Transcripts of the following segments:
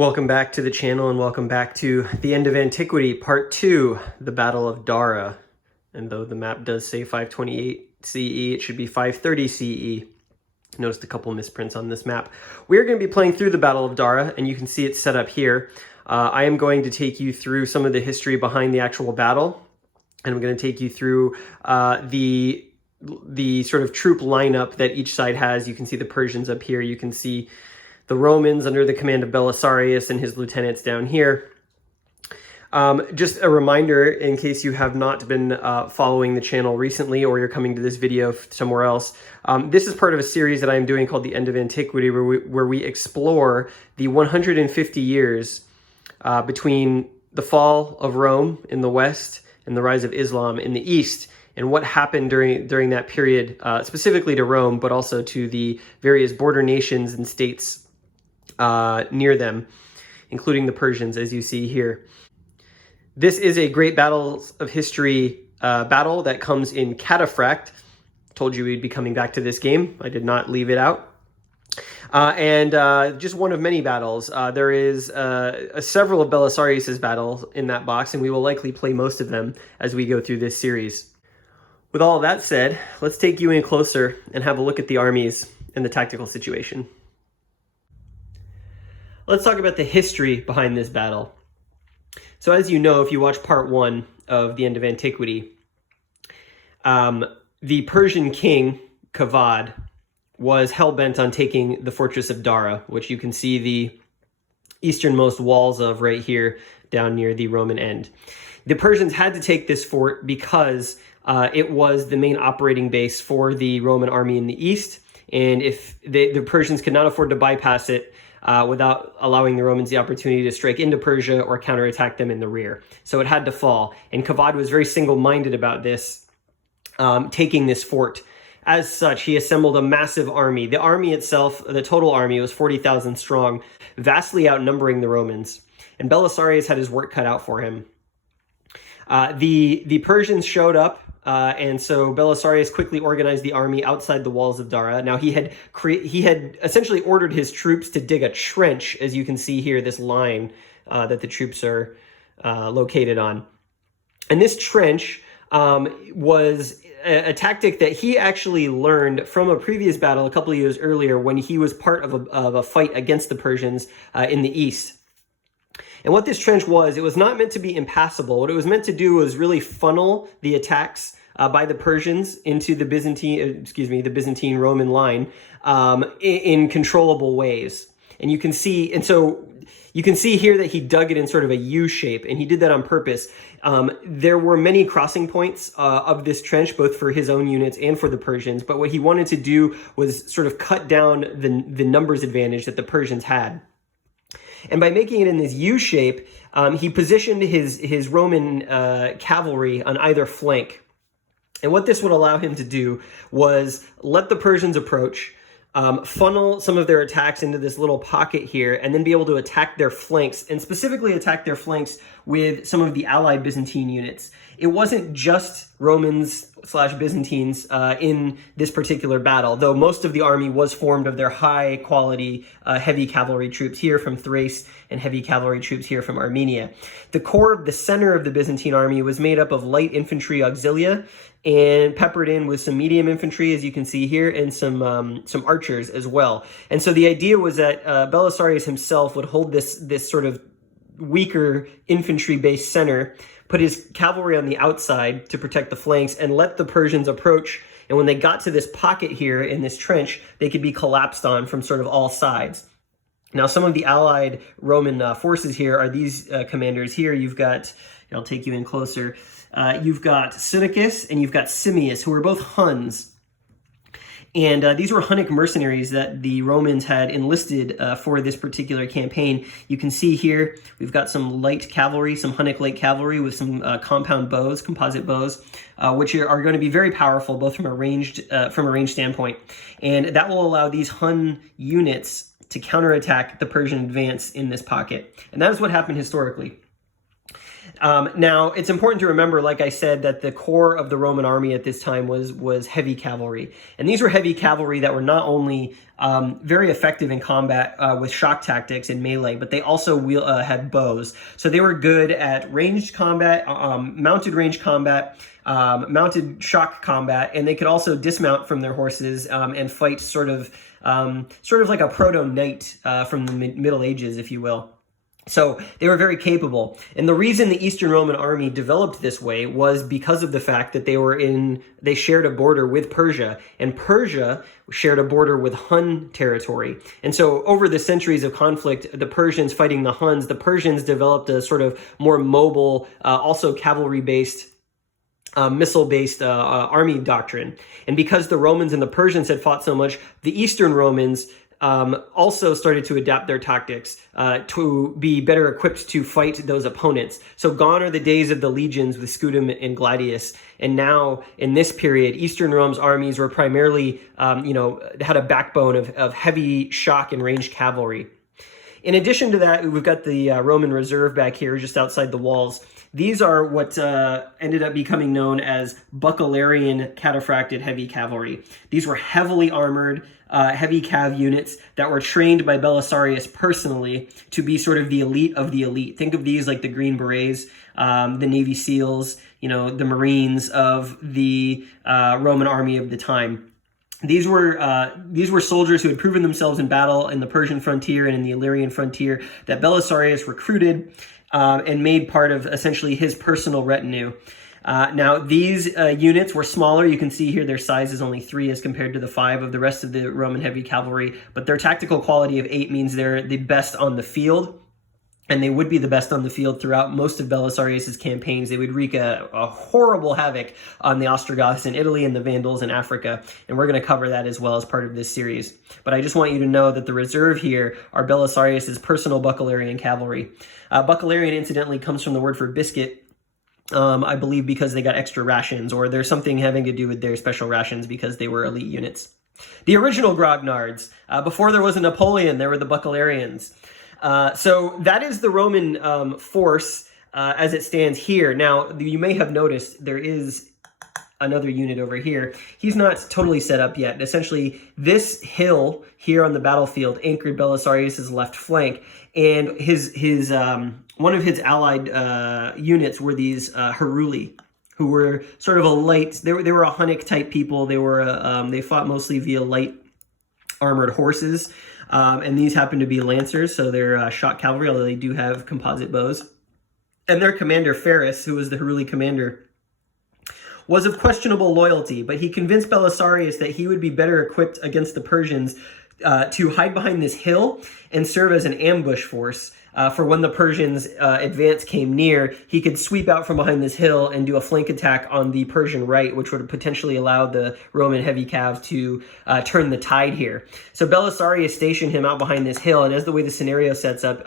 Welcome back to the channel and welcome back to the end of Antiquity, Part 2, the Battle of Dara. And though the map does say 528 CE, it should be 530 CE. Noticed a couple misprints on this map. We're going to be playing through the Battle of Dara, and you can see it set up here. I am going to take you through some of the history behind the actual battle, and I'm going to take you through the sort of troop lineup that each side has. You can see the Persians up here. You can see the Romans under the command of Belisarius and his lieutenants down here. Just a reminder, in case you have not been following the channel recently or you're coming to this video somewhere else, this is part of a series that I am doing called The End of Antiquity, where we explore the 150 years between the fall of Rome in the west and the rise of Islam in the east, and what happened during that period, specifically to Rome, but also to the various border nations and states near them, including the Persians, as you see here. This is a great battles of history battle that comes in Cataphract. Told you we'd be coming back to this game. I did not leave it out. Just one of many battles. There is several of Belisarius's battles in that box, and we will likely play most of them as we go through this series. With all of that said, let's take you in closer and have a look at the armies and the tactical situation. Let's talk about the history behind this battle. So as you know, if you watch part 1 of The End of Antiquity, the Persian king, Cavad, was hell-bent on taking the fortress of Dara, which you can see the easternmost walls of right here down near the Roman end. The Persians had to take this fort because it was the main operating base for the Roman army in the east, and if the Persians could not afford to bypass it without allowing the Romans the opportunity to strike into Persia or counterattack them in the rear. So it had to fall. And Cavad was very single-minded about this, taking this fort. As such, he assembled a massive army. The army itself, the total army, was 40,000 strong, vastly outnumbering the Romans. And Belisarius had his work cut out for him. The Persians showed up, and so Belisarius quickly organized the army outside the walls of Dara. Now he had essentially ordered his troops to dig a trench, as you can see here, this line that the troops are located on. And this trench was a tactic that he actually learned from a previous battle a couple of years earlier when he was part of a fight against the Persians in the east. And what this trench was, it was not meant to be impassable. What it was meant to do was really funnel the attacks by the Persians into the Byzantine Roman line in controllable ways. And you can see here that he dug it in sort of a U shape, and he did that on purpose. There were many crossing points of this trench, both for his own units and for the Persians. But what he wanted to do was sort of cut down the numbers advantage that the Persians had. And by making it in this U shape, he positioned his Roman cavalry on either flank. And what this would allow him to do was let the Persians approach, funnel some of their attacks into this little pocket here, and then be able to attack their flanks, and specifically attack their flanks with some of the allied Byzantine units. It wasn't just Romans/Byzantines in this particular battle, though most of the army was formed of their high-quality heavy cavalry troops here from Thrace and heavy cavalry troops here from Armenia. The center of the Byzantine army was made up of light infantry auxilia and peppered in with some medium infantry, as you can see here, and some archers as well. And so the idea was that Belisarius himself would hold this sort of weaker infantry-based center, put his cavalry on the outside to protect the flanks, and let the Persians approach. And when they got to this pocket here in this trench, they could be collapsed on from sort of all sides. Now, some of the allied Roman forces here are these commanders here. You've got, I'll take you in closer, you've got Sidicus and you've got Simmias, who are both Huns. And these were Hunnic mercenaries that the Romans had enlisted for this particular campaign. You can see here, we've got some light cavalry, some Hunnic light cavalry with some composit bows, which are going to be very powerful, both from a ranged standpoint. And that will allow these Hun units to counterattack the Persian advance in this pocket. And that is what happened historically. Now, it's important to remember, like I said, that the core of the Roman army at this time was heavy cavalry. And these were heavy cavalry that were not only very effective in combat with shock tactics and melee, but they also had bows. So they were good at ranged combat, mounted ranged combat, mounted shock combat, and they could also dismount from their horses and fight sort of like a proto-knight from the Middle Ages, if you will. So they were very capable. And the reason the Eastern Roman army developed this way was because of the fact that they shared a border with Persia, and Persia shared a border with Hun territory. And so over the centuries of conflict, the Persians fighting the Huns, the Persians developed a sort of more mobile, also cavalry-based, missile-based army doctrine. And because the Romans and the Persians had fought so much, the Eastern Romans also started to adapt their tactics to be better equipped to fight those opponents. So gone are the days of the legions with Scutum and Gladius. And now, in this period, Eastern Rome's armies were primarily, had a backbone of heavy shock and ranged cavalry. In addition to that, we've got the Roman reserve back here just outside the walls. These are what ended up becoming known as Buccalarian Cataphracted heavy cavalry. These were heavily armored, heavy cav units that were trained by Belisarius personally to be sort of the elite of the elite. Think of these like the Green Berets, the Navy SEALs, the Marines of the Roman army of the time. These were soldiers who had proven themselves in battle in the Persian frontier and in the Illyrian frontier that Belisarius recruited and made part of essentially his personal retinue. Now, these units were smaller. You can see here their size is only 3 as compared to the 5 of the rest of the Roman heavy cavalry, but their tactical quality of 8 means they're the best on the field. And they would be the best on the field throughout most of Belisarius' campaigns. They would wreak a horrible havoc on the Ostrogoths in Italy and the Vandals in Africa. And we're going to cover that as well as part of this series. But I just want you to know that the reserve here are Belisarius' personal Buccalarian cavalry. Buccalarian, incidentally, comes from the word for biscuit, I believe because they got extra rations, or there's something having to do with their special rations because they were elite units. The original grognards, before there was a Napoleon, there were the Buccalarians. So that is the Roman force as it stands here. Now, you may have noticed there is another unit over here. He's not totally set up yet. Essentially, this hill here on the battlefield anchored Belisarius' left flank, and his one of his allied units were these Heruli, who were sort of a light. They were a Hunnic type people. They fought mostly via light armored horses. And these happen to be lancers, so they're shock cavalry, although they do have composite bows. And their commander, Ferris, who was the Heruli commander, was of questionable loyalty, but he convinced Belisarius that he would be better equipped against the Persians to hide behind this hill and serve as an ambush force. For when the Persians' advance came near, he could sweep out from behind this hill and do a flank attack on the Persian right, which would potentially allow the Roman heavy cav to turn the tide here. So Belisarius stationed him out behind this hill, and as the way the scenario sets up,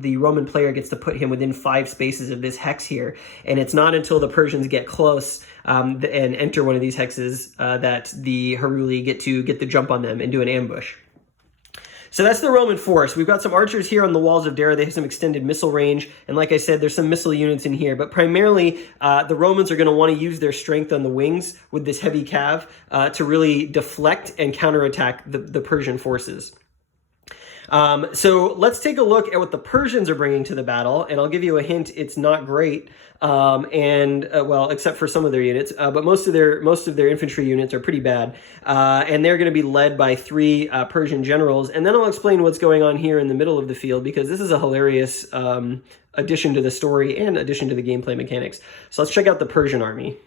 the Roman player gets to put him within 5 spaces of this hex here, and it's not until the Persians get close and enter one of these hexes that the Heruli get the jump on them and do an ambush. So that's the Roman force. We've got some archers here on the walls of Dara. They have some extended missile range. And like I said, there's some missile units in here. But primarily, the Romans are going to want to use their strength on the wings with this heavy cav to really deflect and counterattack the Persian forces. So let's take a look at what the Persians are bringing to the battle, and I'll give you a hint. It's not great, well, except for some of their units, but most of their infantry units are pretty bad, and they're going to be led by 3 Persian generals. And then I'll explain what's going on here in the middle of the field, because this is a hilarious addition to the story and addition to the gameplay mechanics. So let's check out the Persian army.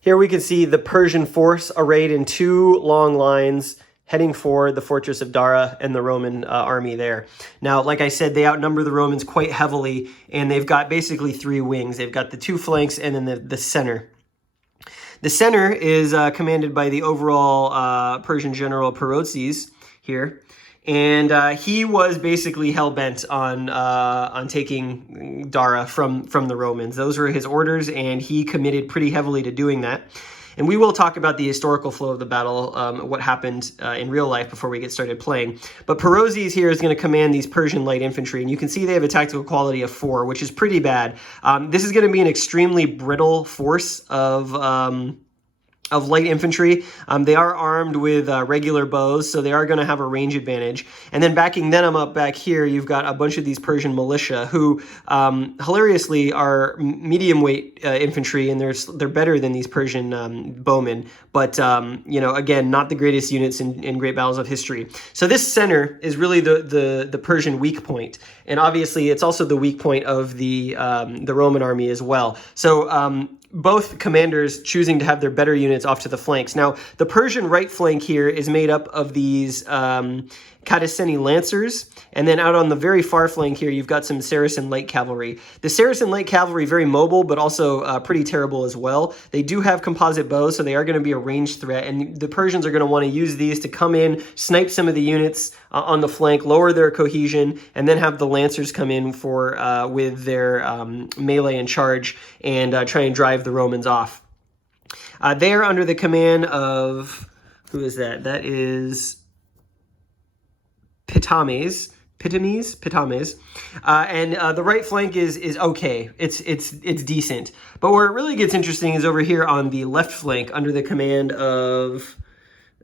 Here we can see the Persian force arrayed in 2 long lines, heading for the fortress of Dara and the Roman army there. Now, like I said, they outnumber the Romans quite heavily, and they've got basically 3 wings. They've got the 2 flanks and then the center. The center is commanded by the overall Persian general Perozes here, and he was basically hell-bent on taking Dara from the Romans. Those were his orders, and he committed pretty heavily to doing that. And we will talk about the historical flow of the battle, what happened in real life before we get started playing. But Perozes here is going to command these Persian light infantry, and you can see they have a tactical quality of 4, which is pretty bad. This is going to be an extremely brittle force of light infantry. They are armed with regular bows, so they are going to have a range advantage. And then backing them up back here, you've got a bunch of these Persian militia who, hilariously, are medium weight infantry, and they're better than these Persian bowmen. But you know, again, not the greatest units in great battles of history. So this center is really the Persian weak point, and obviously it's also the weak point of the Roman army as well. So both commanders choosing to have their better units off to the flanks. Now, the Persian right flank here is made up of these Cataceni Lancers, and then out on the very far flank here, you've got some Saracen light cavalry. The Saracen light cavalry, very mobile, but also pretty terrible as well. They do have composite bows, so they are going to be a ranged threat, and the Persians are going to want to use these to come in, snipe some of the units on the flank, lower their cohesion, and then have the Lancers come in for with their melee and charge and try and drive the Romans off. They are under the command of, who is that? That is Pitames. And the right flank is okay. It's decent. But where it really gets interesting is over here on the left flank under the command of,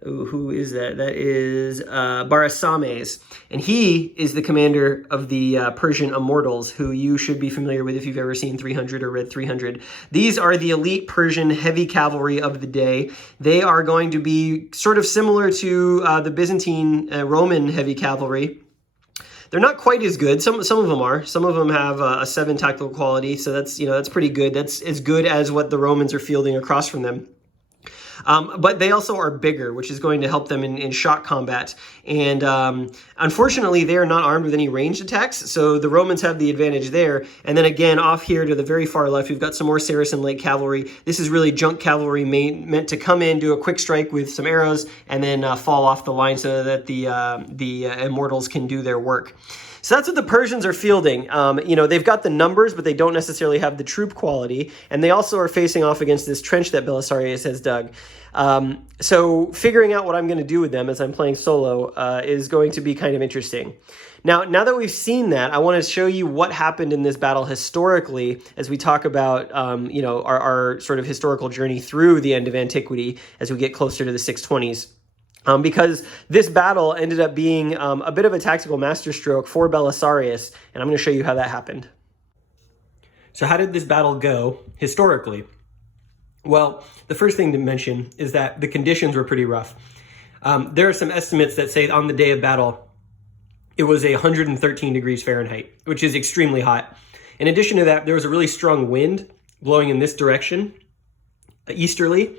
who is that? That is Barasames. And he is the commander of the Persian Immortals, who you should be familiar with if you've ever seen 300 or read 300. These are the elite Persian heavy cavalry of the day. They are going to be sort of similar to the Byzantine Roman heavy cavalry. They're not quite as good. Some of them are. Some of them have a 7 tactical quality, so that's pretty good. That's as good as what the Romans are fielding across from them. But they also are bigger, which is going to help them in shock combat. And unfortunately, they are not armed with any ranged attacks, so the Romans have the advantage there. And then again, off here to the very far left, we've got some more Saracen light cavalry. This is really junk cavalry meant to come in, do a quick strike with some arrows, and then fall off the line so that the Immortals can do their work. So that's what the Persians are fielding. You know, they've got the numbers, but they don't necessarily have the troop quality. And they also are facing off against this trench that Belisarius has dug. So figuring out what I'm going to do with them as I'm playing solo is going to be kind of interesting. Now that we've seen that, I want to show you what happened in this battle historically as we talk about, you know, our sort of historical journey through the end of Antiquity as we get closer to the 620s. Because this battle ended up being a bit of a tactical masterstroke for Belisarius, and I'm going to show you how that happened. So how did this battle go historically? Well, the first thing to mention is that the conditions were pretty rough. There are some estimates that say on the day of battle, it was 113 degrees Fahrenheit, which is extremely hot. In addition to that, there was a really strong wind blowing in this direction, easterly,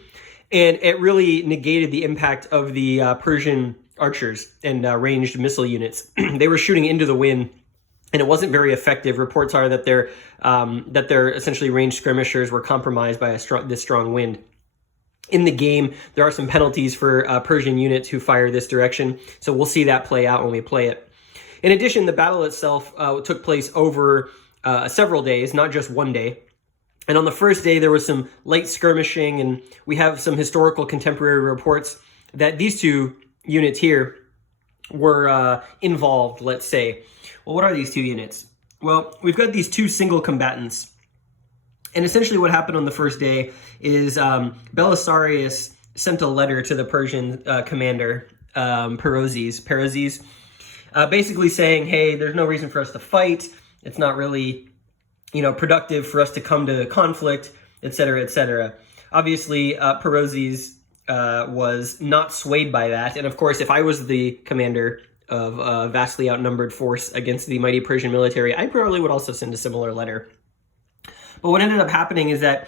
and it really negated the impact of the Persian archers and ranged missile units. They were shooting into the wind, and it wasn't very effective. Reports are that their essentially ranged skirmishers were compromised by this strong wind. In the game, there are some penalties for Persian units who fire this direction, so we'll see that play out when we play it. In addition, the battle itself took place over several days, not just one day. And on the first day, there was some light skirmishing, and we have some historical contemporary reports that these two units here were involved, let's say. Well, what are these two units? Well, we've got these two single combatants. And essentially what happened on the first day is Belisarius sent a letter to the Persian commander, Perozes, basically saying, hey, there's no reason for us to fight. It's not really, you know, productive for us to come to conflict, etc., etc. Obviously, Perozes was not swayed by that. And of course, if I was the commander of a vastly outnumbered force against the mighty Persian military, I probably would also send a similar letter. But what ended up happening is that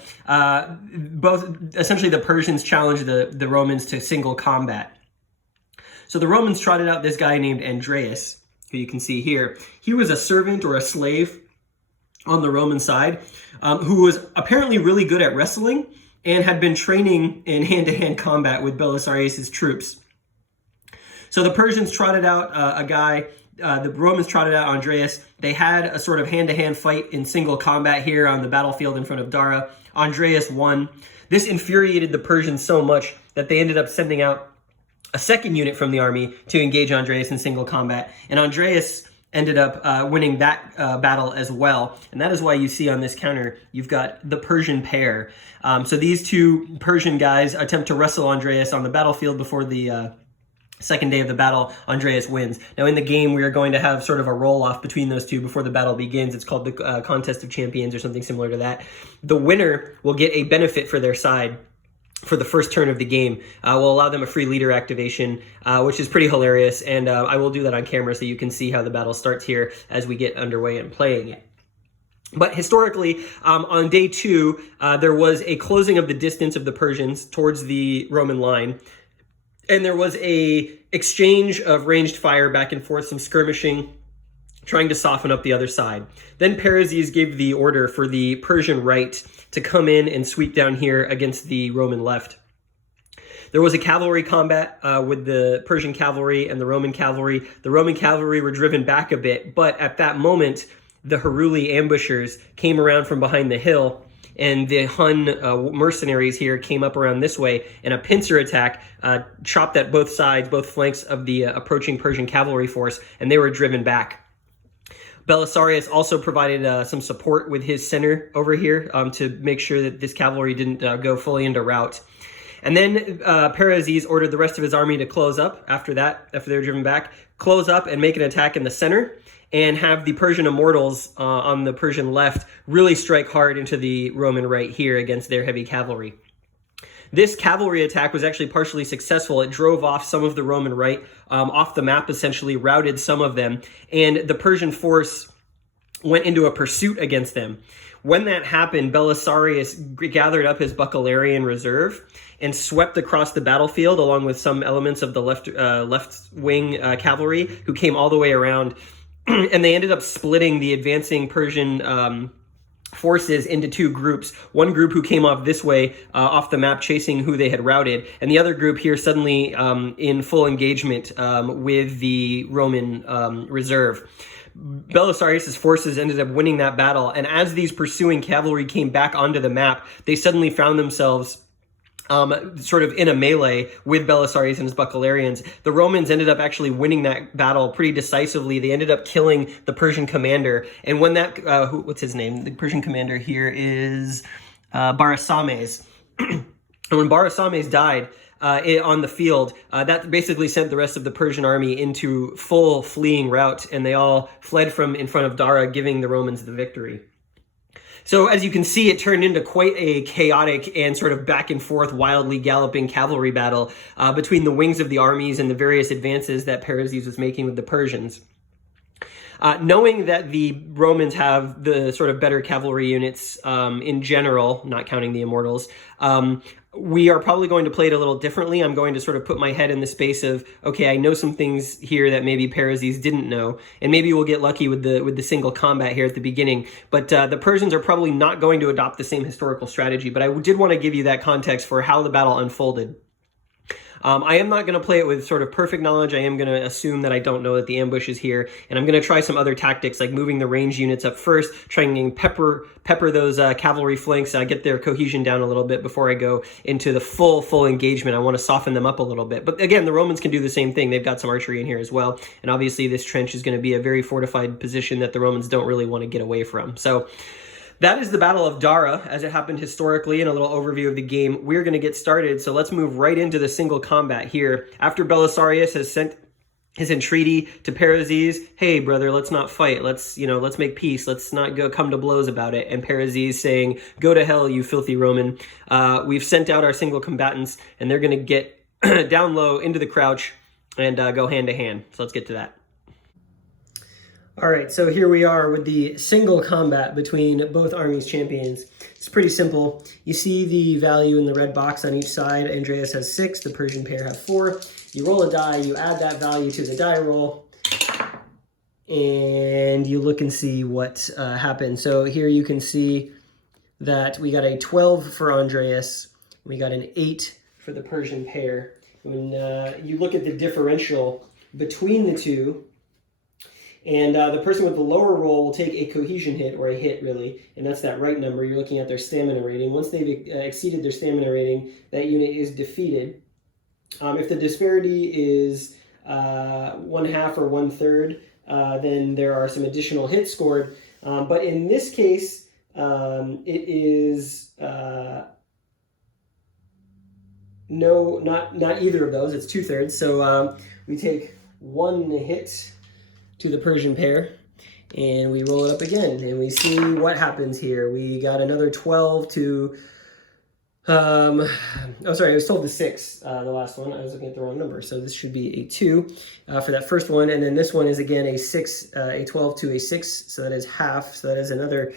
essentially the Persians challenged the Romans to single combat. So the Romans trotted out this guy named Andreas, who you can see here. He was a servant or a slave on the Roman side, who was apparently really good at wrestling and had been training in hand-to-hand combat with Belisarius' troops. So the Persians trotted out a guy the Romans trotted out Andreas. They had a sort of hand-to-hand fight in single combat here on the battlefield in front of Dara. Andreas won. This infuriated the Persians so much that they ended up sending out a second unit from the army to engage Andreas in single combat. And Andreas ended up winning that battle as well. And that is why you see on this counter, you've got the Persian pair. So these two Persian guys attempt to wrestle Andreas on the battlefield before the second day of the battle. Andreas wins. Now in the game, we are going to have sort of a roll-off between those two before the battle begins. It's called the Contest of Champions or something similar to that. The winner will get a benefit for their side for the first turn of the game. Will allow them a free leader activation, which is pretty hilarious, and I will do that on camera so you can see how the battle starts here as we get underway and playing it. But historically, on day 2, there was a closing of the distance of the Persians towards the Roman line, and there was a exchange of ranged fire back and forth, some skirmishing, trying to soften up the other side. Then Persius gave the order for the Persian right to come in and sweep down here against the Roman left. There was a cavalry combat with the Persian cavalry and the Roman cavalry. The Roman cavalry were driven back a bit, but at that moment, the Heruli ambushers came around from behind the hill, and the Hun mercenaries here came up around this way, and a pincer attack chopped at both sides, both flanks of the approaching Persian cavalry force, and they were driven back. Belisarius also provided some support with his center over here to make sure that this cavalry didn't go fully into rout. And then Persius ordered the rest of his army to close up after that, after they were driven back, close up and make an attack in the center, and have the Persian Immortals on the Persian left really strike hard into the Roman right here against their heavy cavalry. This cavalry attack was actually partially successful. It drove off some of the Roman right off the map, essentially routed some of them, and the Persian force went into a pursuit against them. When that happened, Belisarius gathered up his Buccalarian reserve and swept across the battlefield along with some elements of the left wing cavalry who came all the way around, and they ended up splitting the advancing Persian forces into two groups. One group who came off this way, off the map, chasing who they had routed, and the other group here suddenly in full engagement with the Roman reserve. Belisarius' forces ended up winning that battle, and as these pursuing cavalry came back onto the map, they suddenly found themselves sort of in a melee with Belisarius and his Buccalarians. The Romans ended up actually winning that battle pretty decisively. They ended up killing the Persian commander. And when that, what's his name? The Persian commander here is Barasames. And when Barasames died on the field, that basically sent the rest of the Persian army into full fleeing rout, and they all fled from in front of Dara, giving the Romans the victory. So as you can see, it turned into quite a chaotic and sort of back and forth, wildly galloping cavalry battle between the wings of the armies and the various advances that Persius was making with the Persians. Knowing that the Romans have the sort of better cavalry units in general, not counting the Immortals, we are probably going to play it a little differently. I'm going to sort of put my head in the space of, okay, I know some things here that maybe Persius didn't know, and maybe we'll get lucky with the single combat here at the beginning. But the Persians are probably not going to adopt the same historical strategy, but I did want to give you that context for how the battle unfolded. I am not going to play it with sort of perfect knowledge. I am going to assume that I don't know that the ambush is here, and I'm going to try some other tactics like moving the range units up first, trying to pepper those cavalry flanks, get their cohesion down a little bit before I go into the full engagement. I want to soften them up a little bit. But again, the Romans can do the same thing. They've got some archery in here as well, and obviously this trench is going to be a very fortified position that the Romans don't really want to get away from. So that is the Battle of Dara, as it happened historically, and a little overview of the game. We're going to get started, so let's move right into the single combat here. After Belisarius has sent his entreaty to Persius, hey brother, let's not fight, let's make peace, let's not come to blows about it. And Persius saying, go to hell, you filthy Roman. We've sent out our single combatants, and they're going to get down low into the crouch and go hand to hand. So let's get to that. All right, so here we are with the single combat between both armies' champions. It's pretty simple. You see the value in the red box on each side. Andreas has 6, the Persian pair have 4. You roll a die, you add that value to the die roll, and you look and see what happens. So here you can see that we got a 12 for Andreas, we got an 8 for the Persian pair. When you look at the differential between the two, And the person with the lower roll will take a cohesion hit, or a hit really, and that's that right number. You're looking at their stamina rating. Once they've exceeded their stamina rating, that unit is defeated. If the disparity is 1/2 or 1/3, then there are some additional hits scored. But in this case, it is no, not either of those. It's 2/3. So we take 1 hit to the Persian pair, and we roll it up again, and we see what happens here. We got another 12 to, oh sorry, it was 12 to 6, the last one. I was looking at the wrong number, so this should be a 2 for that first one, and then this one is again a 6, a 12 to a 6, so that is half, so that is another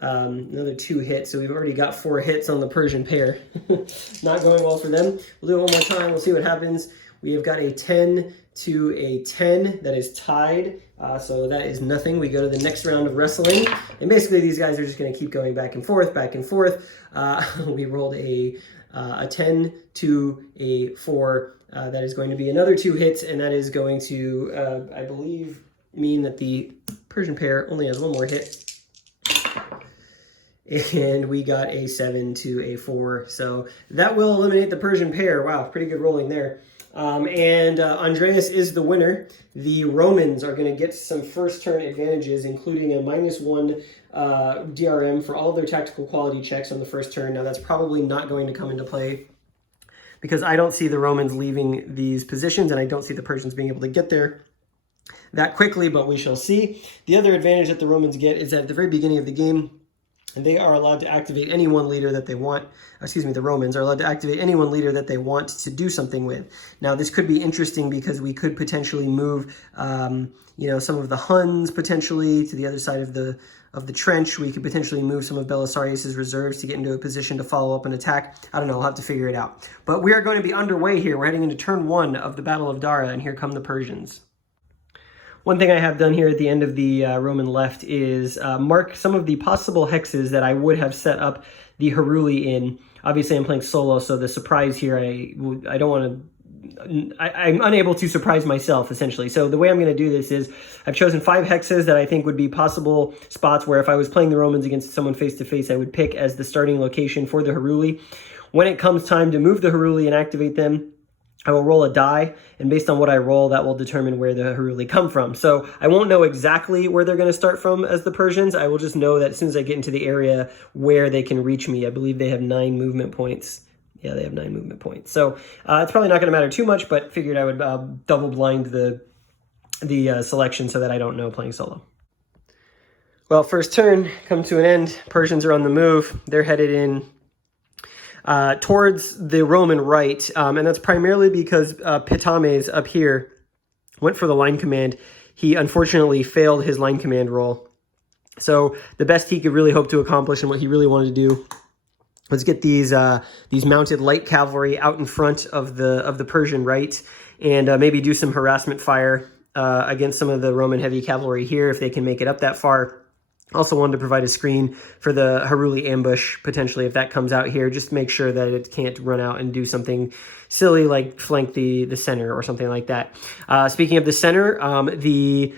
2 hits. So we've already got 4 hits on the Persian pair. Not going well for them. We'll do it one more time, we'll see what happens. We have got a 10 to a 10, that is tied, so that is nothing. We go to the next round of wrestling, and basically these guys are just going to keep going back and forth, back and forth. We rolled a 10 to a 4, that is going to be another 2 hits, and that is going to, I believe, mean that the Persian pair only has 1 more hit. And we got a 7 to a 4, so that will eliminate the Persian pair. Wow, pretty good rolling there. And Andreas is the winner. The Romans are going to get some first turn advantages, including a -1 DRM for all of their tactical quality checks on the first turn. Now that's probably not going to come into play because I don't see the Romans leaving these positions, and I don't see the Persians being able to get there that quickly, but we shall see. The other advantage that the Romans get is that at the very beginning of the game, they are allowed to activate any one leader that they want. Excuse me, the Romans are allowed to activate any one leader that they want to do something with. Now, this could be interesting because we could potentially move, some of the Huns potentially to the other side of the trench. We could potentially move some of Belisarius' reserves to get into a position to follow up an attack. I don't know. We'll have to figure it out. But we are going to be underway here. We're heading into turn 1 of the Battle of Dara, and here come the Persians. One thing I have done here at the end of the Roman left is mark some of the possible hexes that I would have set up the Heruli in. Obviously, I'm playing solo, so the surprise here, I don't want to... I'm unable to surprise myself, essentially. So the way I'm going to do this is I've chosen 5 hexes that I think would be possible spots where if I was playing the Romans against someone face-to-face, I would pick as the starting location for the Heruli. When it comes time to move the Heruli and activate them, I will roll a die, and based on what I roll, that will determine where the Heruli come from. So I won't know exactly where they're going to start from as the Persians. I will just know that as soon as I get into the area where they can reach me. I believe they have 9 movement points. Yeah, they have 9 movement points. So it's probably not going to matter too much, but figured I would double blind the selection so that I don't know playing solo. Well, first turn come to an end. Persians are on the move. They're headed in towards the Roman right, and that's primarily because Pitames up here went for the line command. He unfortunately failed his line command roll. So the best he could really hope to accomplish and what he really wanted to do was get these mounted light cavalry out in front of the Persian right, and maybe do some harassment fire against some of the Roman heavy cavalry here if they can make it up that far. Also wanted to provide a screen for the Heruli ambush, potentially, if that comes out here. Just make sure that it can't run out and do something silly like flank the center or something like that. Speaking of the center, the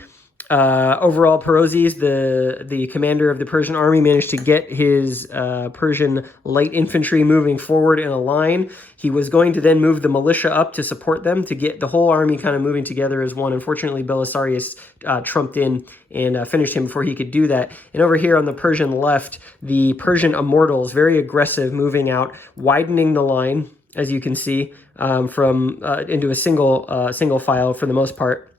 overall Perozes, the commander of the Persian army, managed to get his Persian light infantry moving forward in a line. He was going to then move the militia up to support them to get the whole army kind of moving together as one. Unfortunately, Belisarius trumped in and finished him before he could do that. And over here on the Persian left, the Persian Immortals, very aggressive, moving out, widening the line, as you can see, from into a single file for the most part.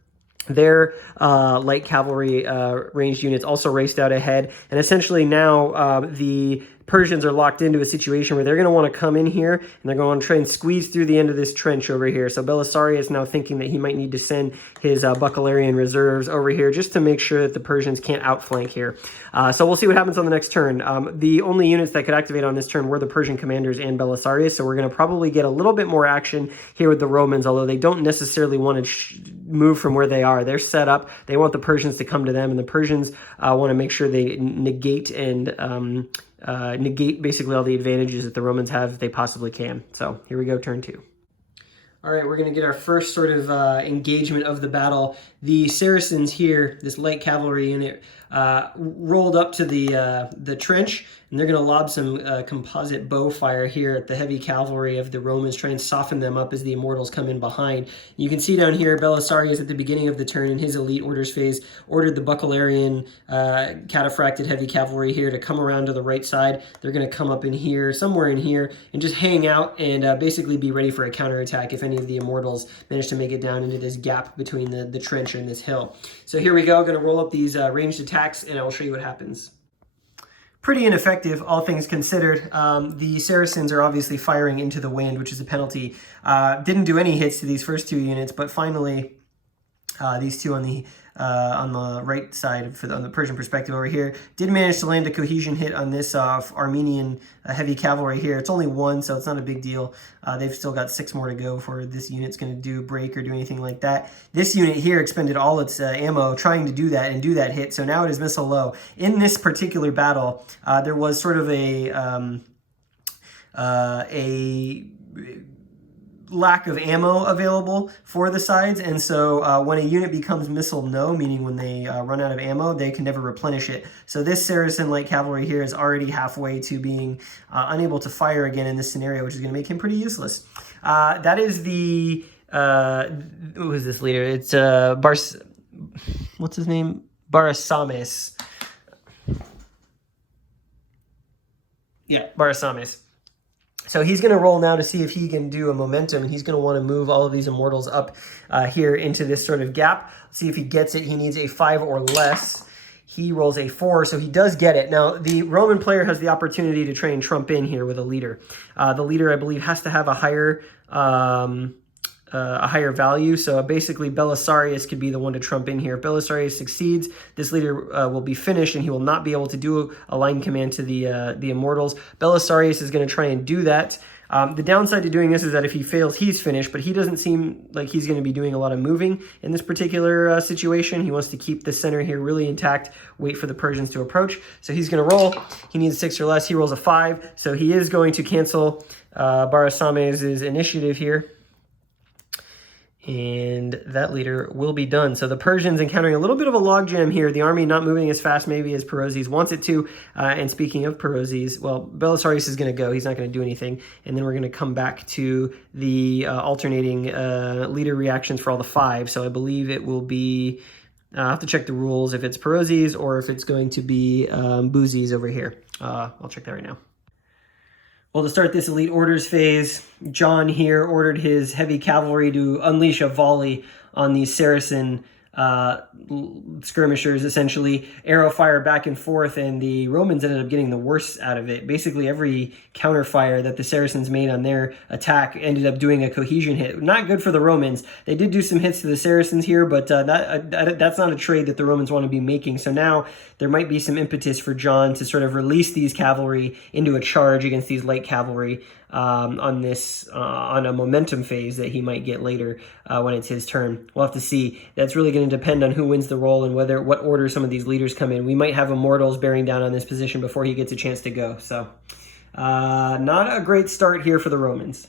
Their light cavalry ranged units also raced out ahead, and essentially now the Persians are locked into a situation where they're going to want to come in here, and they're going to want to try and squeeze through the end of this trench over here. So Belisarius is now thinking that he might need to send his Buccalarian reserves over here just to make sure that the Persians can't outflank here. So we'll see what happens on the next turn. The only units that could activate on this turn were the Persian commanders and Belisarius, so we're going to probably get a little bit more action here with the Romans, although they don't necessarily want to move from where they are. They're set up. They want the Persians to come to them, and the Persians want to make sure they negate basically all the advantages that the Romans have if they possibly can. So here we go, turn 2. All right, we're going to get our first sort of engagement of the battle. The Saracens here, this light cavalry unit, rolled up to the trench, and they're going to lob some composite bow fire here at the heavy cavalry of the Romans, try and soften them up as the Immortals come in behind. You can see down here, Belisarius at the beginning of the turn in his elite orders phase ordered the Buccalarian Cataphracted heavy cavalry here to come around to the right side. They're going to come up in here, somewhere in here, and just hang out and basically be ready for a counterattack if any of the Immortals manage to make it down into this gap between the trench and this hill. So here we go, going to roll up these ranged attacks, and I will show you what happens. Pretty ineffective, all things considered. The Saracens are obviously firing into the wind, which is a penalty. Didn't do any hits to these first two units, but finally these two on the right side on the Persian perspective over here did manage to land a cohesion hit on this Armenian heavy cavalry here. It's only one, so it's not a big deal. They've still got 6 more to go before this unit's going to break or do anything like that. This unit here expended all its ammo trying to do that and do that hit, so now it is missile low. In this particular battle, there was sort of a lack of ammo available for the sides, and so when a unit becomes missile no, meaning when they run out of ammo, they can never replenish it. So this Saracen light cavalry here is already halfway to being unable to fire again in this scenario, which is going to make him pretty useless. That is the who is this leader? It's what's his name? Barasames. Yeah, Barasames. So he's going to roll now to see if he can do a momentum, and he's going to want to move all of these Immortals up here into this sort of gap. See if he gets it. He needs a 5 or less. He rolls a 4, so he does get it. Now, the Roman player has the opportunity to try and trump in here with a leader. The leader, I believe, has to have a higher value, so basically Belisarius could be the one to trump in here. If Belisarius succeeds, this leader will be finished, and he will not be able to do a line command to the Immortals. Belisarius is going to try and do that. The downside to doing this is that if he fails, he's finished, but he doesn't seem like he's going to be doing a lot of moving in this particular situation. He wants to keep the center here really intact, wait for the Persians to approach. So he's going to roll. He needs 6 or less. He rolls a 5, so he is going to cancel Barasames' initiative here. And that leader will be done. So the Persians encountering a little bit of a logjam here. The army not moving as fast maybe as Perozes wants it to. And speaking of Perozes, well, Belisarius is going to go. He's not going to do anything. And then we're going to come back to the alternating leader reactions for all the 5. So I believe it will be... I'll have to check the rules if it's Perozes or if it's going to be Buzes over here. I'll check that right now. Well, to start this elite orders phase, John here ordered his heavy cavalry to unleash a volley on these Saracen skirmishers, essentially. Arrow fire back and forth, and the Romans ended up getting the worst out of it. Basically, every counterfire that the Saracens made on their attack ended up doing a cohesion hit. Not good for the Romans. They did do some hits to the Saracens here, but that's not a trade that the Romans want to be making. So now there might be some impetus for John to sort of release these cavalry into a charge against these light cavalry on a momentum phase that he might get later when it's his turn. We'll have to see. That's really going to depend on who wins the roll and what order some of these leaders come in. We might have Immortals bearing down on this position before he gets a chance to go. So not a great start here for the Romans.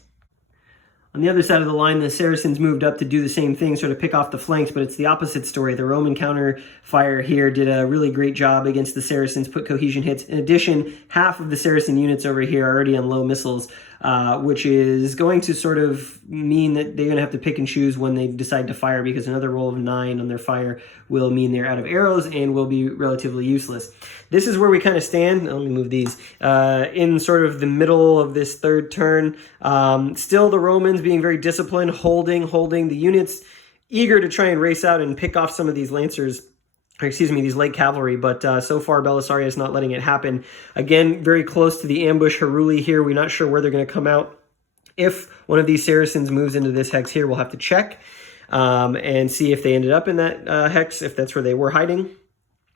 On the other side of the line, the Saracens moved up to do the same thing, sort of pick off the flanks, but it's the opposite story. The Roman counter fire here did a really great job against the Saracens, put cohesion hits. In addition, half of the Saracen units over here are already on low missiles, which is going to sort of mean that they're going to have to pick and choose when they decide to fire, because another roll of 9 on their fire will mean they're out of arrows and will be relatively useless. This is where we kind of stand. Let me move these. In sort of the middle of this third turn. Still the Romans being very disciplined, holding the units, eager to try and race out and pick off some of these lancers. These light cavalry, but so far Belisarius not letting it happen. Again, very close to the ambush Heruli here. We're not sure where they're going to come out. If one of these Saracens moves into this hex here, we'll have to check and see if they ended up in that hex, if that's where they were hiding.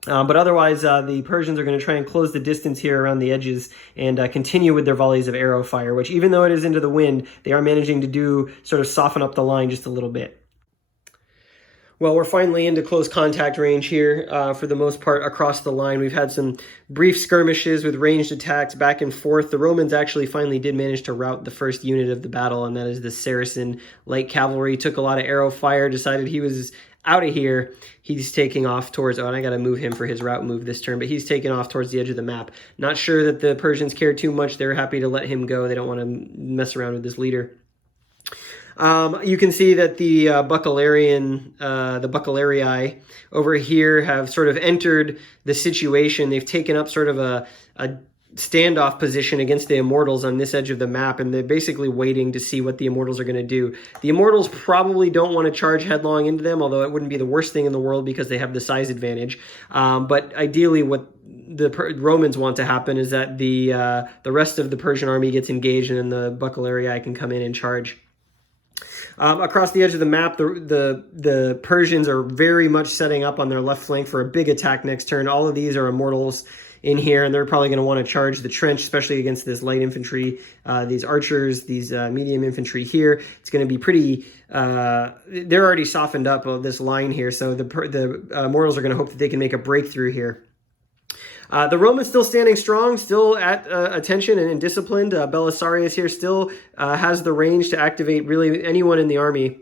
But otherwise, the Persians are going to try and close the distance here around the edges and continue with their volleys of arrow fire, which even though it is into the wind, they are managing to sort of soften up the line just a little bit. Well, we're finally into close contact range here for the most part across the line. We've had some brief skirmishes with ranged attacks back and forth. The Romans actually finally did manage to rout the first unit of the battle, and that is the Saracen light cavalry. Took a lot of arrow fire, decided he was out of here. He's taking off towards, oh, and I got to move him for his route move this turn, but he's taking off towards the edge of the map. Not sure that the Persians care too much. They're happy to let him go. They don't want to mess around with this leader. You can see that the Buccalarii over here have sort of entered the situation. They've taken up sort of a standoff position against the Immortals on this edge of the map, and they're basically waiting to see what the Immortals are going to do. The Immortals probably don't want to charge headlong into them, although it wouldn't be the worst thing in the world because they have the size advantage. But ideally what the Romans want to happen is that the rest of the Persian army gets engaged, and then the Buccalarii can come in and charge. Across the edge of the map, the Persians are very much setting up on their left flank for a big attack next turn. All of these are Immortals in here, and they're probably going to want to charge the trench, especially against this light infantry, these archers, these medium infantry here. It's going to be pretty... they're already softened up of this line here, so the Immortals are going to hope that they can make a breakthrough here. The Romans still standing strong, still at attention and disciplined. Belisarius here still has the range to activate really anyone in the army.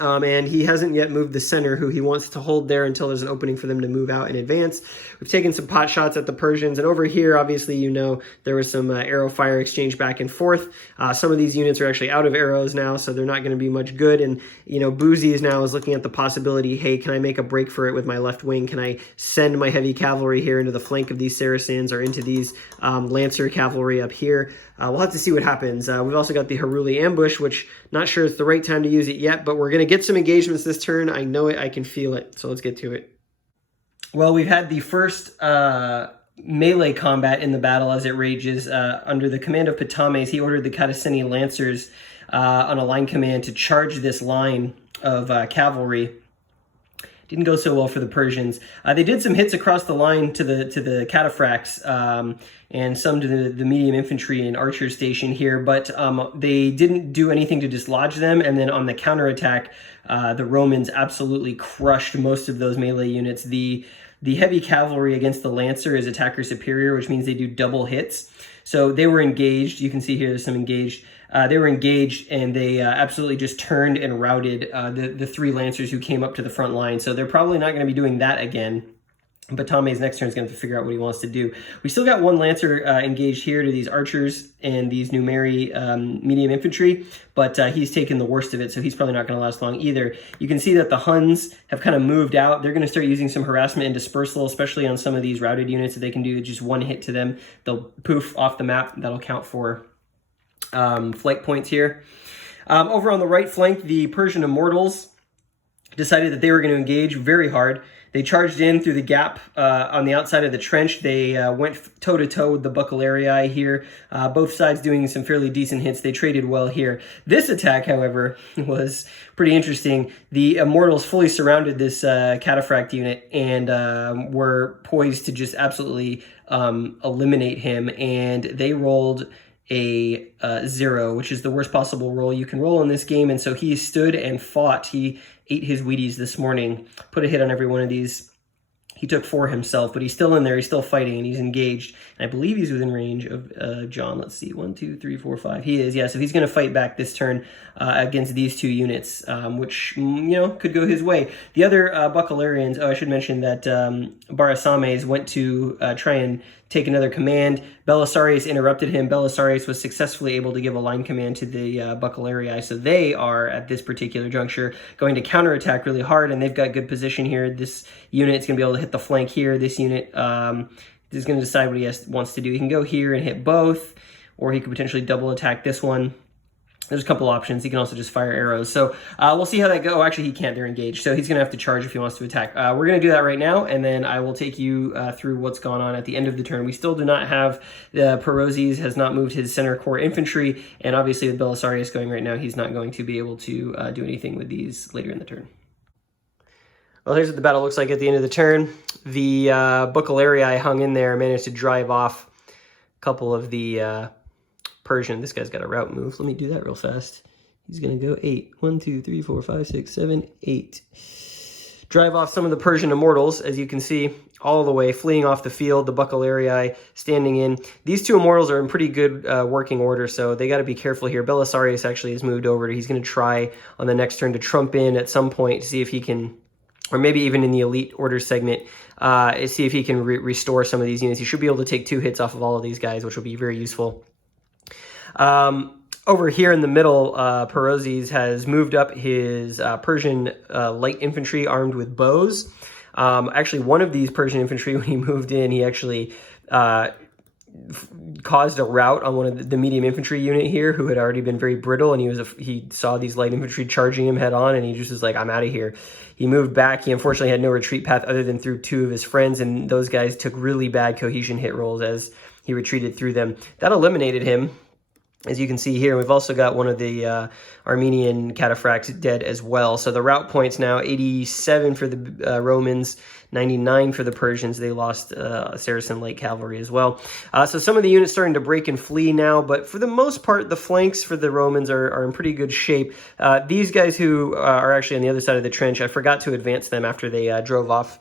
And he hasn't yet moved the center, who he wants to hold there until there's an opening for them to move out in advance. We've taken some pot shots at the Persians, and over here, obviously, you know, there was some arrow fire exchange back and forth. Some of these units are actually out of arrows now, so they're not going to be much good. And, you know, Boozy is looking at the possibility, hey, can I make a break for it with my left wing? Can I send my heavy cavalry here into the flank of these Saracens or into these Lancer cavalry up here? We'll have to see what happens. We've also got the Heruli ambush, which not sure it's the right time to use it yet, but we're going to get some engagements this turn. I know it. I can feel it. So let's get to it. Well, we've had the first melee combat in the battle as it rages. Under the command of Ptolemies, he ordered the Catacini Lancers on a line command to charge this line of cavalry. Didn't go so well for the Persians. They did some hits across the line to the Cataphracts and some to the medium infantry and archer station here, but they didn't do anything to dislodge them. And then on the counterattack, the Romans absolutely crushed most of those melee units. The heavy cavalry against the Lancer is attacker superior, which means they do double hits. So they were engaged. You can see here there's some engaged. They were engaged, and they absolutely just turned and routed the three Lancers who came up to the front line. So they're probably not going to be doing that again. But Ptolemy's next turn is going to have to figure out what he wants to do. We still got one Lancer engaged here to these archers and these Numeri medium infantry, but he's taken the worst of it, so he's probably not going to last long either. You can see that the Huns have kind of moved out. They're going to start using some harassment and dispersal, especially on some of these routed units that they can do just one hit to them. They'll poof off the map. That'll count for flank points here. Over on the right flank, the Persian Immortals decided that they were going to engage very hard. They charged in through the gap on the outside of the trench. They went toe-to-toe with the Buccalarii here, both sides doing some fairly decent hits. They traded well here. This attack, however, was pretty interesting. The Immortals fully surrounded this Cataphract unit and were poised to just absolutely eliminate him, and they rolled a 0, which is the worst possible roll you can roll in this game. And so he stood and fought. He ate his Wheaties this morning, put a hit on every one of these. He took 4 himself, but he's still in there. He's still fighting, and he's engaged. And I believe he's within range of John. Let's see, 1, 2, 3, 4, 5. He is, yeah. So he's going to fight back this turn against these two units, which, you know, could go his way. The other Buccalarians, I should mention that Barasames went to try and take another command. Belisarius interrupted him. Belisarius was successfully able to give a line command to the Buccalarii, so they are, at this particular juncture, going to counterattack really hard, and they've got good position here. This unit is going to be able to hit the flank here. This unit is going to decide what he wants to do. He can go here and hit both, or he could potentially double attack this one. There's a couple options. He can also just fire arrows. So we'll see how that goes. Oh, actually, he can't. They're engaged. So he's going to have to charge if he wants to attack. We're going to do that right now, and then I will take you through what's gone on at the end of the turn. We still do not have the Perozes has not moved his center core infantry, and obviously with Belisarius going right now, he's not going to be able to do anything with these later in the turn. Well, here's what the battle looks like at the end of the turn. The Buccalarii hung in there, managed to drive off a couple of the Persian. This guy's got a route move. Let me do that real fast. He's going to go 8. 1, 2, 3, 4, 5, 6, 7, 8. drive off some of the Persian Immortals, as you can see, all the way, fleeing off the field, the Buccalarian standing in. These two Immortals are in pretty good working order, so they got to be careful here. Belisarius actually has moved over. He's going to try on the next turn to trump in at some point to see if he can, or maybe even in the elite order segment, see if he can restore some of these units. He should be able to take 2 hits off of all of these guys, which will be very useful. Over here in the middle, Perozes has moved up his Persian light infantry armed with bows. Actually, one of these Persian infantry, when he moved in, he actually caused a rout on one of the medium infantry unit here, who had already been very brittle, and he saw these light infantry charging him head on, and he just was like, I'm out of here. He moved back. He unfortunately had no retreat path other than through 2 of his friends, and those guys took really bad cohesion hit rolls as he retreated through them. That eliminated him, as you can see here. We've also got one of the Armenian Cataphracts dead as well. So the route points now 87 for the Romans, 99 for the Persians. They lost Saracen light cavalry as well. So some of the units starting to break and flee now, but for the most part, the flanks for the Romans are in pretty good shape. These guys who are actually on the other side of the trench, I forgot to advance them after they drove off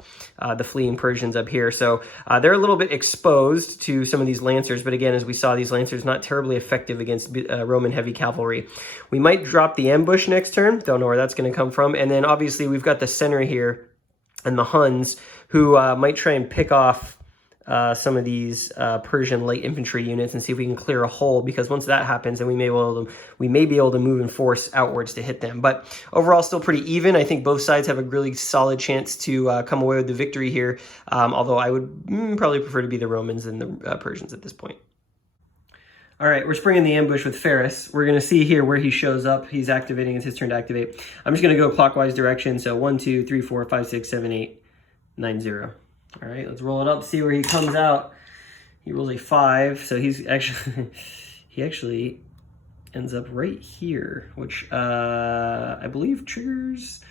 the fleeing Persians up here. So they're a little bit exposed to some of these lancers, but again, as we saw, these lancers not terribly effective against Roman heavy cavalry. We might drop the ambush next turn. Don't know where that's going to come from. And then obviously we've got the center here and the Huns, who might try and pick off some of these Persian light infantry units and see if we can clear a hole, because once that happens, then we may be able to move in force outwards to hit them. But overall, still pretty even. I think both sides have a really solid chance to come away with the victory here, although I would probably prefer to be the Romans than the Persians at this point. All right, we're springing the ambush with Ferris. We're going to see here where he shows up. He's activating. It's his turn to activate. I'm just going to go clockwise direction. So 1, 2, 3, 4, 5, 6, 7, 8, 9, 0. All right, let's roll it up, see where he comes out. He rolls a 5, so he actually ends up right here, which I believe triggers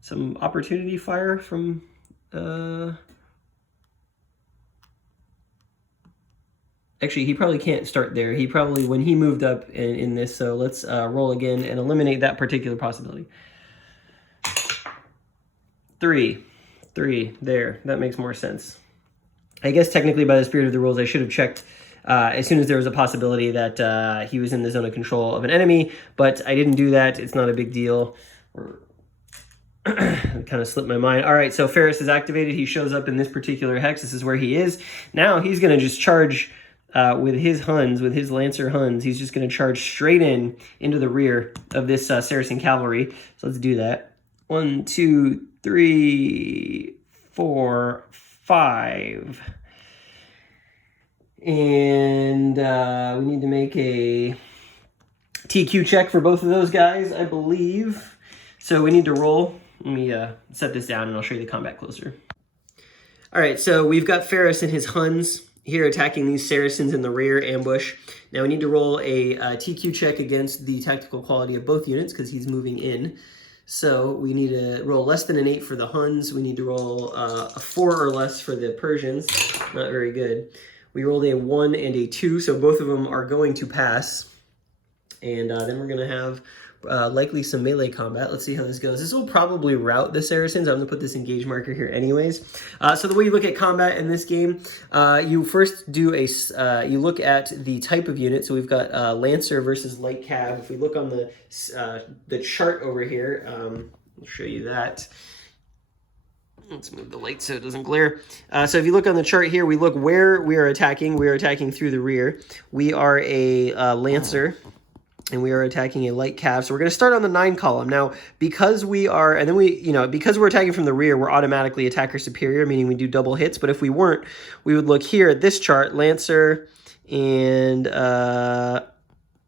some opportunity fire from... Actually, he probably can't start there. He probably, when he moved up in this, so let's roll again and eliminate that particular possibility. 3, there. That makes more sense. I guess technically by the spirit of the rules, I should have checked as soon as there was a possibility that he was in the zone of control of an enemy, but I didn't do that. It's not a big deal. It kind of slipped my mind. All right, so Ferris is activated. He shows up in this particular hex. This is where he is. Now he's going to just charge with his Huns, with his Lancer Huns. He's just going to charge straight into the rear of this Saracen cavalry. So let's do that. 1, 2, 3, 4, 5. And we need to make a TQ check for both of those guys, I believe. So we need to roll. Let me set this down and I'll show you the combat closer. All right, so we've got Ferris and his Huns here attacking these Saracens in the rear ambush. Now we need to roll a TQ check against the tactical quality of both units because he's moving in. So we need to roll less than an 8 for the Huns. We need to roll a 4 or less for the Persians. Not very good. We rolled a 1 and a 2, so both of them are going to pass. And then we're going to have likely some melee combat. Let's see how this goes. This will probably rout the Saracens. I'm going to put this engage marker here anyways. So the way you look at combat in this game, you first do you look at the type of unit. So we've got Lancer versus Light Cav. If we look on the chart over here, I'll show you that. Let's move the light so it doesn't glare. So if you look on the chart here, we look where we are attacking. We are attacking through the rear. We are a Lancer. And we are attacking a light cav. So we're going to start on the 9 column. Now, because we are, and then because we're attacking from the rear, we're automatically attacker superior, meaning we do double hits. But if we weren't, we would look here at this chart, Lancer and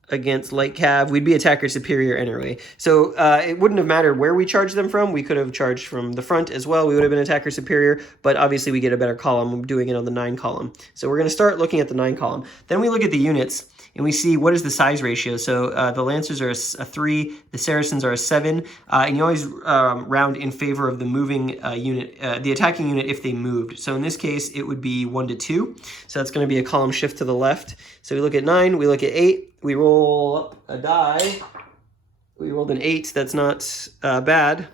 against light cav, we'd be attacker superior anyway. So it wouldn't have mattered where we charged them from. We could have charged from the front as well. We would have been attacker superior, but obviously we get a better column doing it on the 9 column. So we're going to start looking at the 9 column. Then we look at the units. And we see what is the size ratio. So the Lancers are a 3, the Saracens are a 7, and you always round in favor of the moving unit, the attacking unit if they moved. So in this case, it would be 1 to 2. So that's going to be a column shift to the left. So we look at 9, we look at 8, we roll up a die. We rolled an 8, that's not bad.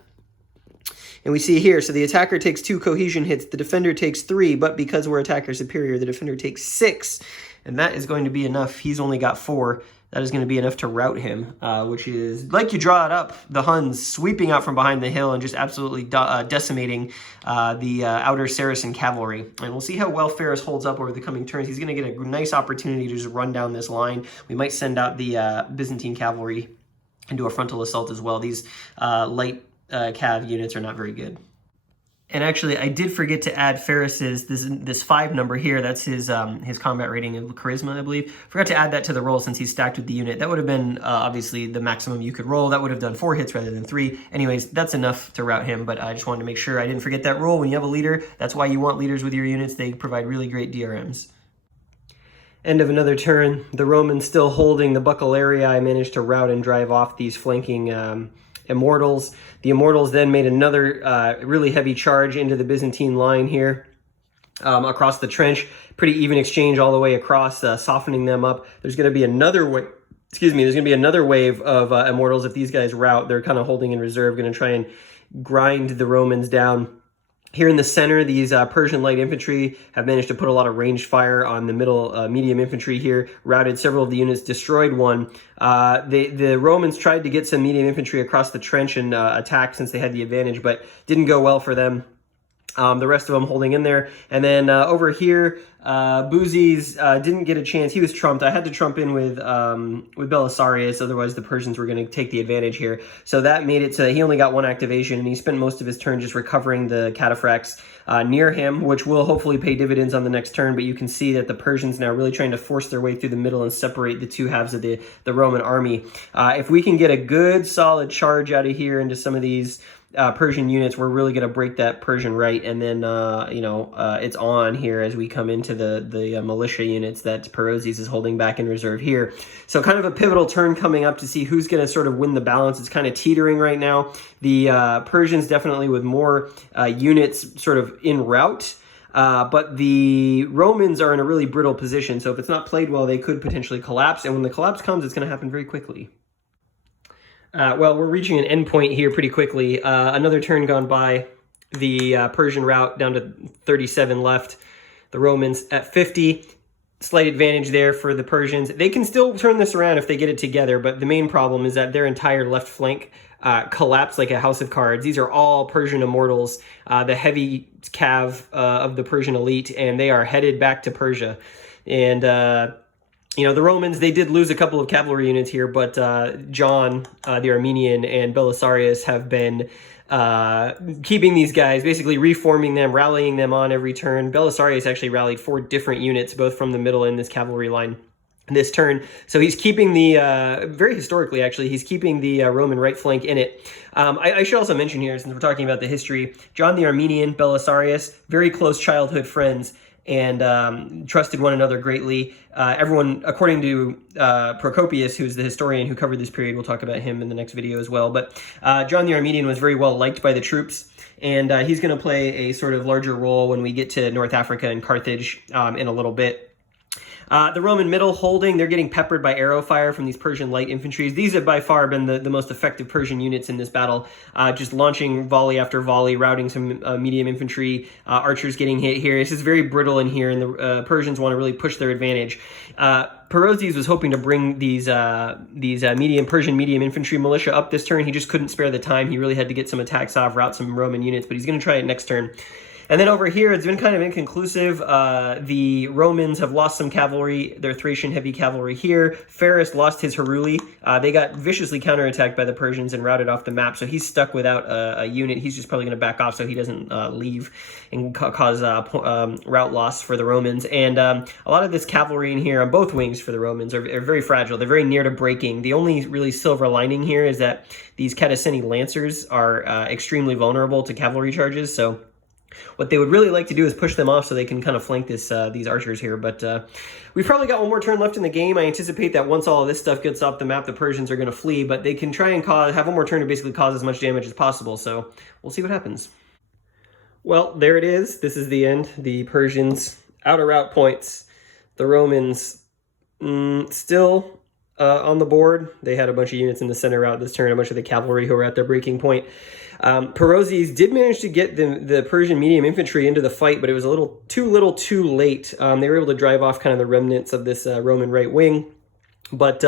And we see here, so the attacker takes 2 cohesion hits, the defender takes 3, but because we're attacker superior, the defender takes 6. And that is going to be enough. He's only got 4. That is going to be enough to rout him, which is, like you draw it up, the Huns sweeping out from behind the hill and just absolutely decimating the outer Saracen cavalry. And we'll see how well Ferris holds up over the coming turns. He's going to get a nice opportunity to just run down this line. We might send out the Byzantine cavalry and do a frontal assault as well. These light cav units are not very good. And actually, I did forget to add Ferris's, this 5 number here. That's his combat rating of charisma, I believe. Forgot to add that to the roll since he's stacked with the unit. That would have been, obviously, the maximum you could roll. That would have done 4 hits rather than 3. Anyways, that's enough to rout him, but I just wanted to make sure I didn't forget that rule. When you have a leader, that's why you want leaders with your units. They provide really great DRMs. End of another turn. The Romans still holding the Buccalarii. I managed to rout and drive off these flanking Immortals. The Immortals then made another really heavy charge into the Byzantine line here across the trench. Pretty even exchange all the way across, softening them up. There's going to be another there's going to be another wave of Immortals if these guys rout. They're kind of holding in reserve, going to try and grind the Romans down. Here in the center, these Persian light infantry have managed to put a lot of ranged fire on the middle medium infantry here, routed several of the units, destroyed one. The Romans tried to get some medium infantry across the trench and attack since they had the advantage, but didn't go well for them. The rest of them holding in there. And then over here, Boozies didn't get a chance. He was trumped. I had to trump in with Belisarius, otherwise the Persians were going to take the advantage here. So that made it so that he only got 1 activation, and he spent most of his turn just recovering the Cataphracts near him, which will hopefully pay dividends on the next turn. But you can see that the Persians now really trying to force their way through the middle and separate the 2 halves of the Roman army. If we can get a good solid charge out of here into some of these Persian units, we're really going to break that Persian right, and then it's on here as we come into the militia units that Perozes is holding back in reserve here. So kind of a pivotal turn coming up to see who's going to sort of win the balance. It's kind of teetering right now. The Persians definitely with more units sort of en route. But the Romans are in a really brittle position, so if it's not played well, they could potentially collapse, and when the collapse comes, it's going to happen very quickly. Well, we're reaching an end point here pretty quickly. Another turn gone by. The Persian rout down to 37 left. The Romans at 50. Slight advantage there for the Persians. They can still turn this around if they get it together, but the main problem is that their entire left flank collapsed like a house of cards. These are all Persian Immortals, the heavy cav of the Persian elite, and they are headed back to Persia. And the Romans, they did lose a couple of cavalry units here, but John, the Armenian, and Belisarius have been keeping these guys, basically reforming them, rallying them on every turn. Belisarius actually rallied 4 different units, both from the middle and this cavalry line this turn. So he's keeping the, very historically actually, he's keeping the Roman right flank in it. I should also mention here, since we're talking about the history, John the Armenian, Belisarius, very close childhood friends, and trusted one another greatly. Everyone, according to Procopius, who's the historian who covered this period, we'll talk about him in the next video as well, but John the Armenian was very well liked by the troops, and he's going to play a sort of larger role when we get to North Africa and Carthage in a little bit. The Roman middle holding, they're getting peppered by arrow fire from these Persian light infantries. These have by far been the most effective Persian units in this battle, just launching volley after volley, routing some medium infantry, archers getting hit here. This is very brittle in here, and the Persians want to really push their advantage. Perozes was hoping to bring these Persian medium infantry militia up this turn. He just couldn't spare the time. He really had to get some attacks off, rout some Roman units, but he's going to try it next turn. And then over here, it's been kind of inconclusive. The Romans have lost some cavalry, their Thracian heavy cavalry here. Ferris lost his Heruli. They got viciously counterattacked by the Persians and routed off the map, so he's stuck without a unit. He's just probably going to back off so he doesn't leave and cause route loss for the Romans. And a lot of this cavalry in here on both wings for the Romans are very fragile. They're very near to breaking. The only really silver lining here is that these Cataceni Lancers are extremely vulnerable to cavalry charges, so what they would really like to do is push them off so they can kind of flank these archers here. But we've probably got one more turn left in the game. I anticipate that once all of this stuff gets off the map, the Persians are going to flee, but they can try and have one more turn to basically cause as much damage as possible. So we'll see what happens. Well, there it is. This is the end. The Persians out of route points. The Romans still on the board. They had a bunch of units in the center route this turn, a bunch of the cavalry who were at their breaking point. Perozes did manage to get the Persian medium infantry into the fight, but it was a little too late. They were able to drive off kind of the remnants of this Roman right wing. But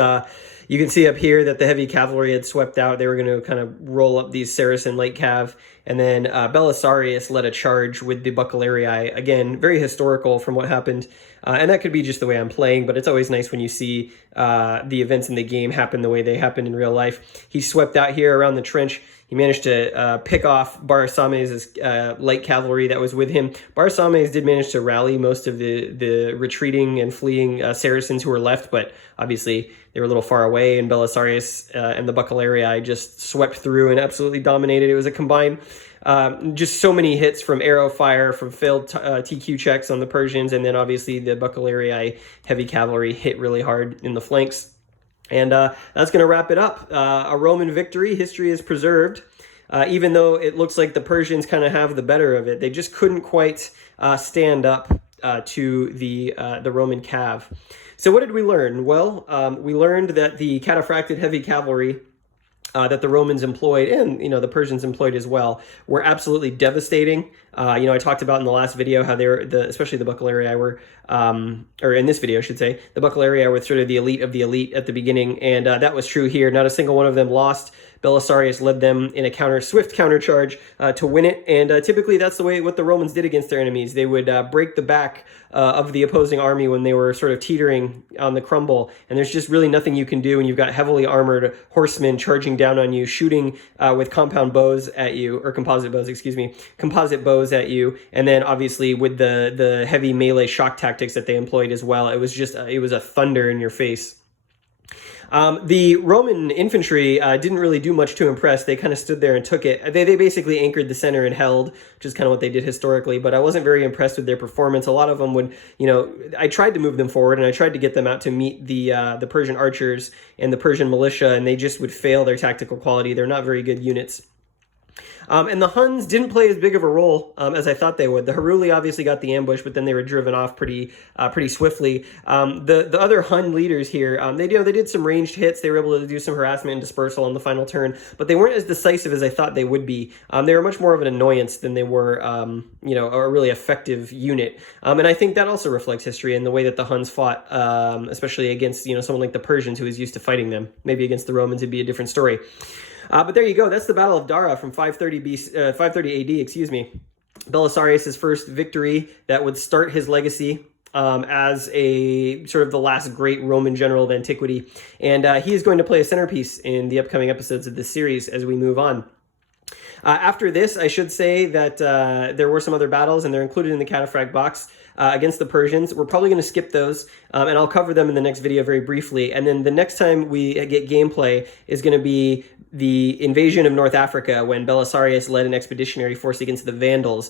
you can see up here that the heavy cavalry had swept out. They were going to kind of roll up these Saracen light cav. And then Belisarius led a charge with the Buccalarii. Again, very historical from what happened. And that could be just the way I'm playing, but it's always nice when you see the events in the game happen the way they happened in real life. He swept out here around the trench. He managed to pick off Barasames' light cavalry that was with him. Barasames did manage to rally most of the retreating and fleeing Saracens who were left, but obviously they were a little far away, and Belisarius and the Buccalarii just swept through and absolutely dominated. It was a combined, just so many hits from arrow fire, from failed TQ checks on the Persians, and then obviously the Buccalarii heavy cavalry hit really hard in the flanks. And that's going to wrap it up. A Roman victory. History is preserved. Even though it looks like the Persians kind of have the better of it, they just couldn't quite stand up to the Roman cav. So what did we learn? Well, we learned that the cataphracted heavy cavalry that the Romans employed, and the Persians employed as well, were absolutely devastating. I talked about in the last video how they were, especially the Buccalarii were, or in this video I should say, the Buccalarii were sort of the elite at the beginning, and that was true here. Not a single one of them lost. Belisarius led them in a swift countercharge to win it, and typically that's what the Romans did against their enemies. They would break the back of the opposing army when they were sort of teetering on the crumble, and there's just really nothing you can do when you've got heavily armored horsemen charging down on you, shooting with compound bows at you, or composite bows at you, and then obviously with the heavy melee shock tactics that they employed as well. It was a thunder in your face. The Roman infantry didn't really do much to impress. They kind of stood there and took it. They basically anchored the center and held, which is kind of what they did historically, but I wasn't very impressed with their performance. A lot of them would, I tried to move them forward, and I tried to get them out to meet the Persian archers and the Persian militia, and they just would fail their tactical quality. They're not very good units. And the Huns didn't play as big of a role as I thought they would. The Heruli obviously got the ambush, but then they were driven off pretty swiftly. The other Hun leaders here, they did some ranged hits. They were able to do some harassment and dispersal on the final turn, but they weren't as decisive as I thought they would be. They were much more of an annoyance than they were, a really effective unit. And I think that also reflects history and the way that the Huns fought, especially against someone like the Persians who was used to fighting them. Maybe against the Romans it'd be a different story. But there you go. That's the Battle of Dara from 530 AD, Belisarius' first victory that would start his legacy as a sort of the last great Roman general of antiquity. And he is going to play a centerpiece in the upcoming episodes of this series as we move on. After this, I should say that there were some other battles, and they're included in the Cataphract box against the Persians. We're probably going to skip those, and I'll cover them in the next video very briefly. And then the next time we get gameplay is going to be the invasion of North Africa, when Belisarius led an expeditionary force against the Vandals.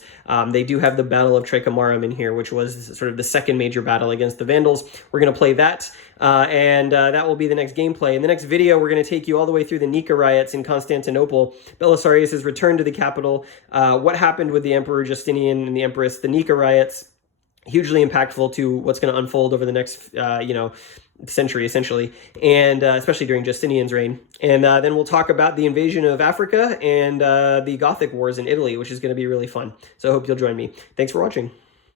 They do have the Battle of Trachamarum in here, which was sort of the second major battle against the Vandals. We're going to play that, and that will be the next gameplay. In the next video, we're going to take you all the way through the Nika riots in Constantinople, Belisarius' return to the capital, what happened with the Emperor Justinian and the Empress, the Nika riots, hugely impactful to what's going to unfold over the next, century, essentially, and especially during Justinian's reign. And then we'll talk about the invasion of Africa and the Gothic Wars in Italy, which is going to be really fun. So I hope you'll join me. Thanks for watching.